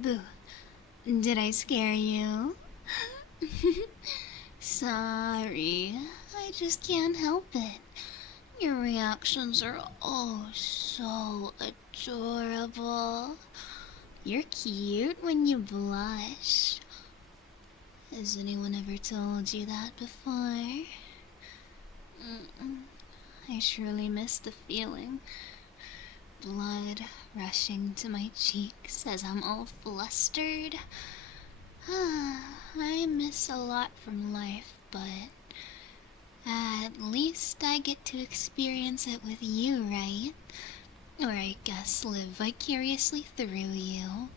Boo, did I scare you? Sorry, I just can't help it. Your reactions are oh so adorable. You're cute when you blush. Has anyone ever told you that before? I surely miss the feeling. Blood rushing to my cheeks as I'm all flustered. I miss a lot from life, but at least I get to experience it with you, right? Or I guess live vicariously through you.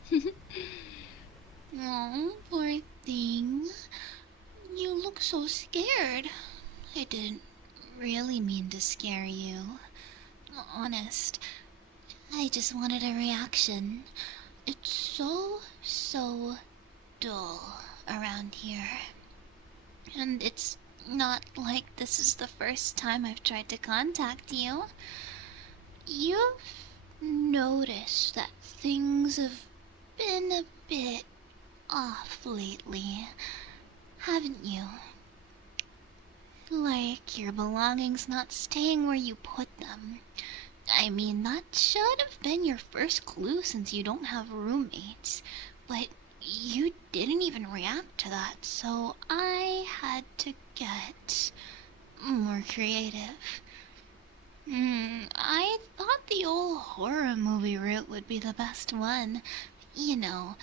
Oh, poor thing. You look so scared. I didn't really mean to scare you. Honest, I just wanted a reaction. It's so dull around here. And it's not like this is the first time I've tried to contact you. You've noticed that things have been a bit off lately, haven't you? Like your belongings not staying where you put them. I mean, that should have been your first clue since you don't have roommates. But you didn't even react to that, so I had to get more creative. I thought the old horror movie route would be the best one. You know,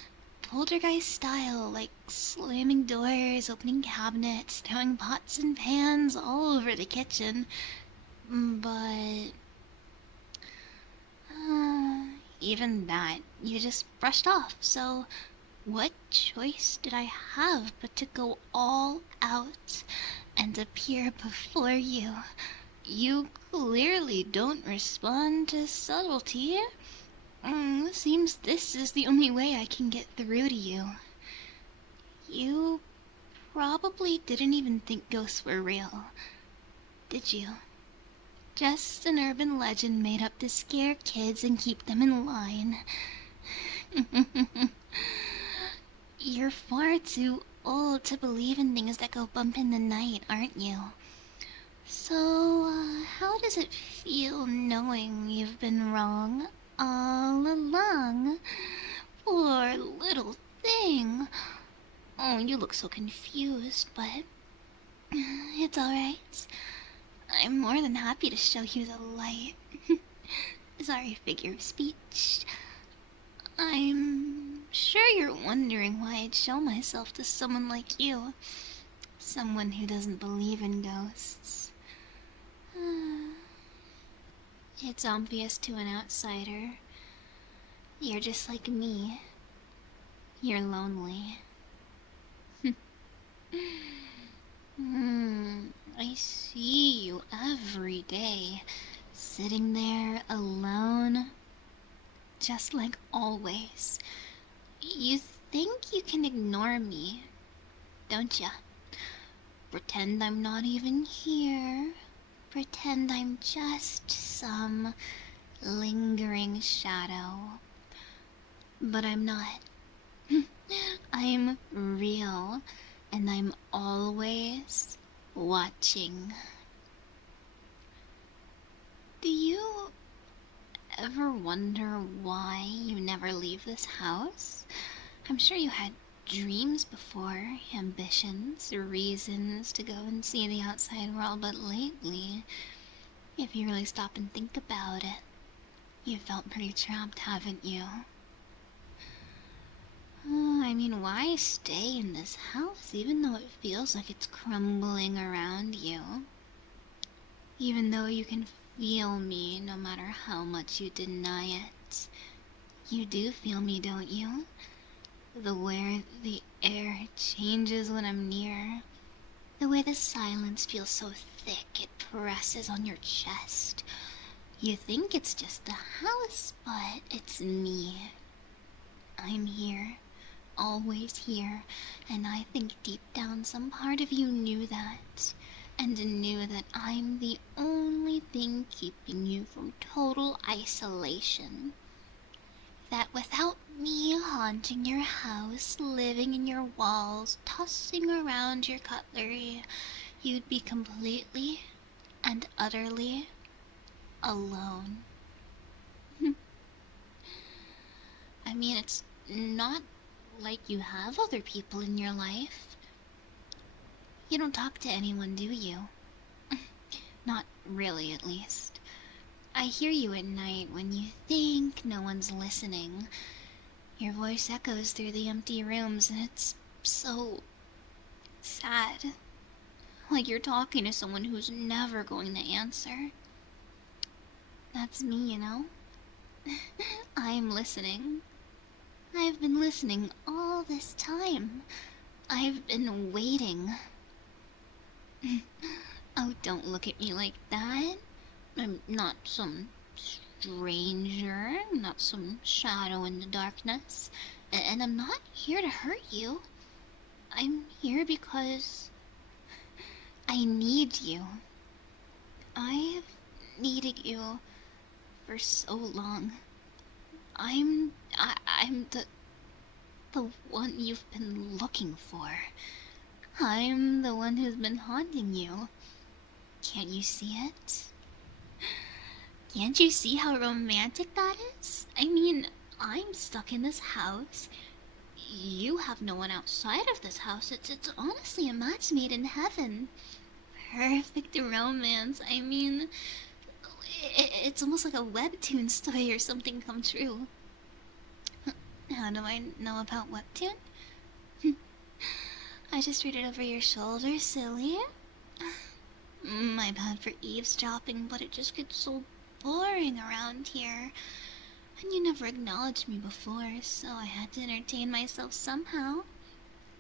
poltergeist style, like slamming doors, opening cabinets, throwing pots and pans all over the kitchen. But even that, you just brushed off, so what choice did I have but to go all out and appear before you? You clearly don't respond to subtlety. Seems this is the only way I can get through to you. You probably didn't even think ghosts were real, did you? Just an urban legend made up to scare kids and keep them in line. You're far too old to believe in things that go bump in the night, aren't you? So, how does it feel knowing you've been wrong all along? Poor little thing. Oh, you look so confused, but it's alright. I'm more than happy to show you the light. Sorry, figure of speech. I'm sure you're wondering why I'd show myself to someone like you. Someone who doesn't believe in ghosts. It's obvious to an outsider. You're just like me. You're lonely. I see you every day, sitting there alone, just like always. You think you can ignore me, don't ya? Pretend I'm not even here. Pretend I'm just some lingering shadow. But I'm not. I'm real, and I'm always watching. Do you ever wonder why you never leave this house? I'm sure you had dreams before, ambitions, reasons to go and see the outside world, but lately, if you really stop and think about it, you felt pretty trapped, haven't you? I mean, why stay in this house even though it feels like it's crumbling around you? Even though you can feel me no matter how much you deny it. You do feel me, don't you? The way the air changes when I'm near. The way the silence feels so thick it presses on your chest. You think it's just the house, but it's me. I'm here. Always here, and I think deep down some part of you knew that, and knew that I'm the only thing keeping you from total isolation. That without me haunting your house, living in your walls, tossing around your cutlery, you'd be completely and utterly alone. I mean, it's not like you have other people in your life. You don't talk to anyone, do you? Not really, at least. I hear you at night when you think no one's listening. Your voice echoes through the empty rooms, and it's so sad. Like you're talking to someone who's never going to answer. That's me, you know? I'm listening. I've been listening all this time. I've been waiting. Oh, don't look at me like that. I'm not some stranger. I'm not some shadow in the darkness. And I'm not here to hurt you. I'm here because I need you. I've needed you for so long. I'm the one you've been looking for. I'm the one who's been haunting you. Can't you see it? Can't you see how romantic that is? I mean, I'm stuck in this house. You have no one outside of this house. It's honestly a match made in heaven. Perfect romance. I mean, it's almost like a webtoon story or something come true. How do I know about webtoon? I just read it over your shoulder, silly. My bad for eavesdropping, but it just gets so boring around here. And you never acknowledged me before, so I had to entertain myself somehow.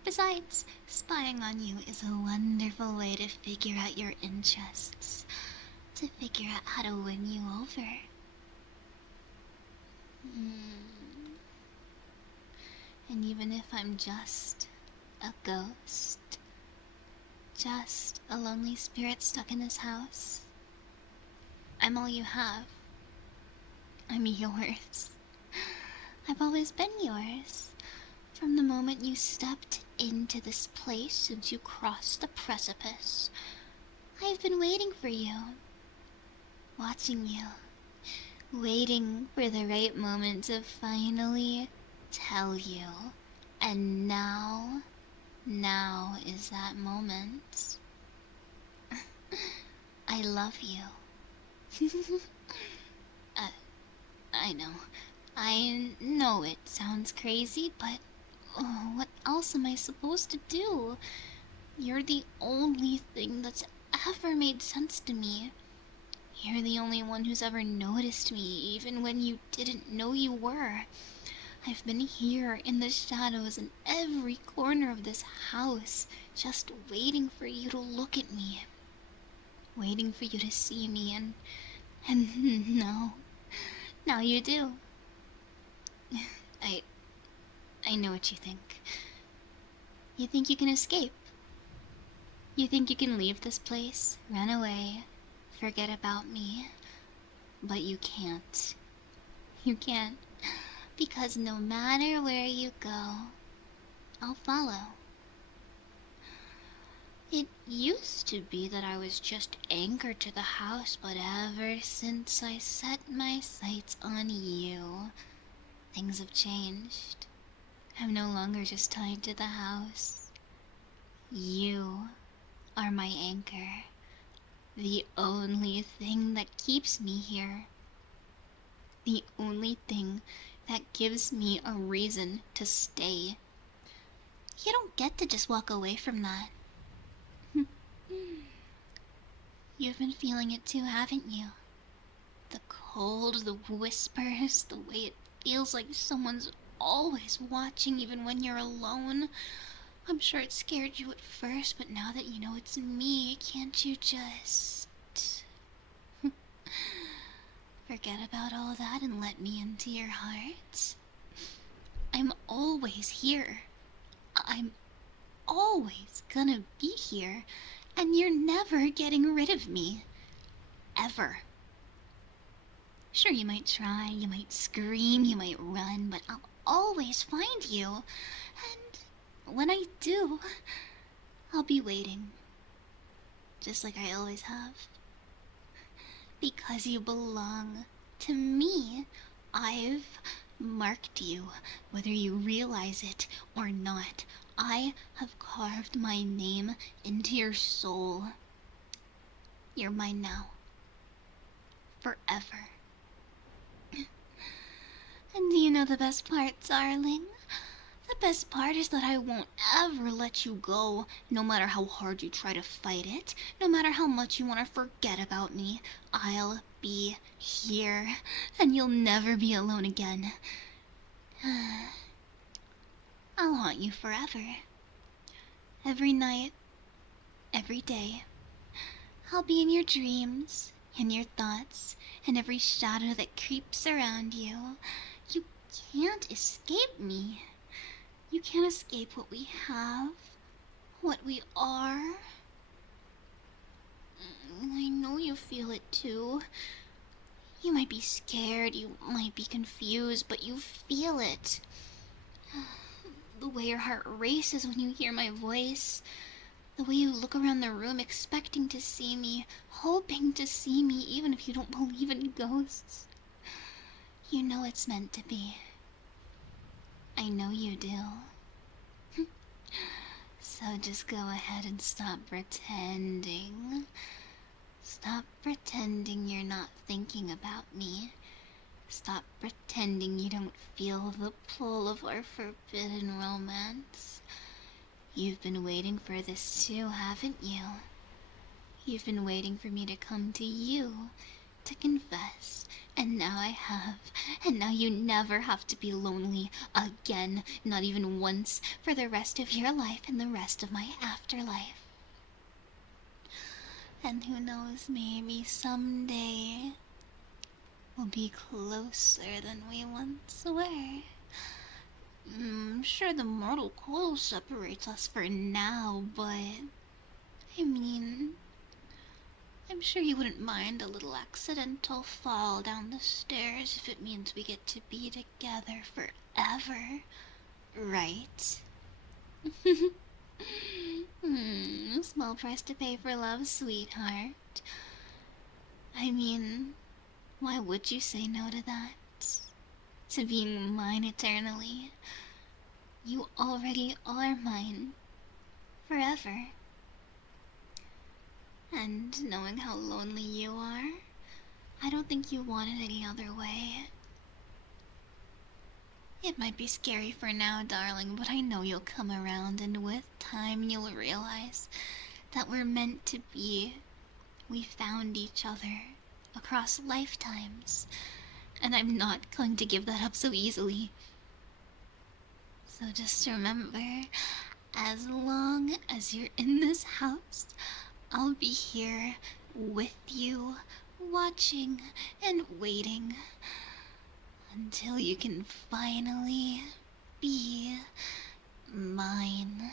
Besides, spying on you is a wonderful way to figure out your interests. To figure out how to win you over. And even if I'm just a ghost, just a lonely spirit stuck in this house, I'm all you have. I'm yours. I've always been yours. From the moment you stepped into this place since you crossed the precipice, I've been waiting for you. Watching you. Waiting for the right moment to finally tell you. And now is that moment. I love you. I know it sounds crazy, but what else am I supposed to do? You're the only thing that's ever made sense to me. You're the only one who's ever noticed me, even when you didn't know you were. I've been here in the shadows in every corner of this house, just waiting for you to look at me. Waiting for you to see me, and now you do. I know what you think. You think you can escape. You think you can leave this place, run away, forget about me. But you can't. You can't. Because no matter where you go, I'll follow. It used to be that I was just anchored to the house, but ever since I set my sights on you, things have changed. I'm no longer just tied to the house. You are my anchor. The only thing that keeps me here. The only thing that gives me a reason to stay. You don't get to just walk away from that. You've been feeling it too, haven't you? The cold, the whispers, the way it feels like someone's always watching even when you're alone. I'm sure it scared you at first, but now that you know it's me, can't you just forget about all that and let me into your heart? I'm always here. I'm always gonna be here, and you're never getting rid of me. Ever. Sure, you might try, you might scream, you might run, but I'll always find you. And when I do, I'll be waiting. Just like I always have. Because you belong to me, I've marked you, whether you realize it or not. I have carved my name into your soul. You're mine now. Forever. And do you know the best part, darling? The best part is that I won't ever let you go, no matter how hard you try to fight it, no matter how much you want to forget about me. I'll be here, and you'll never be alone again. I'll haunt you forever. Every night, every day. I'll be in your dreams, in your thoughts, and every shadow that creeps around you. You can't escape me. You can't escape what we have, what we are. I know you feel it too. You might be scared, you might be confused, but you feel it. The way your heart races when you hear my voice. The way you look around the room expecting to see me, hoping to see me even if you don't believe in ghosts. You know it's meant to be. I know you do. So just go ahead and stop pretending. Stop pretending you're not thinking about me. Stop pretending you don't feel the pull of our forbidden romance. You've been waiting for this too, haven't you? You've been waiting for me to come to you, to confess, and now I have, and now you never have to be lonely again, not even once, for the rest of your life and the rest of my afterlife. And who knows, maybe someday we'll be closer than we once were. I'm sure the mortal coil separates us for now, but I mean, I'm sure you wouldn't mind a little accidental fall down the stairs if it means we get to be together forever, right? Small price to pay for love, sweetheart. I mean, why would you say no to that? To being mine eternally? You already are mine. Forever. And knowing how lonely you are, I don't think you want it any other way. It might be scary for now, darling, but I know you'll come around, and with time you'll realize that we're meant to be. We found each other across lifetimes, and I'm not going to give that up so easily. So just remember, as long as you're in this house, I'll be here with you, watching and waiting until you can finally be mine.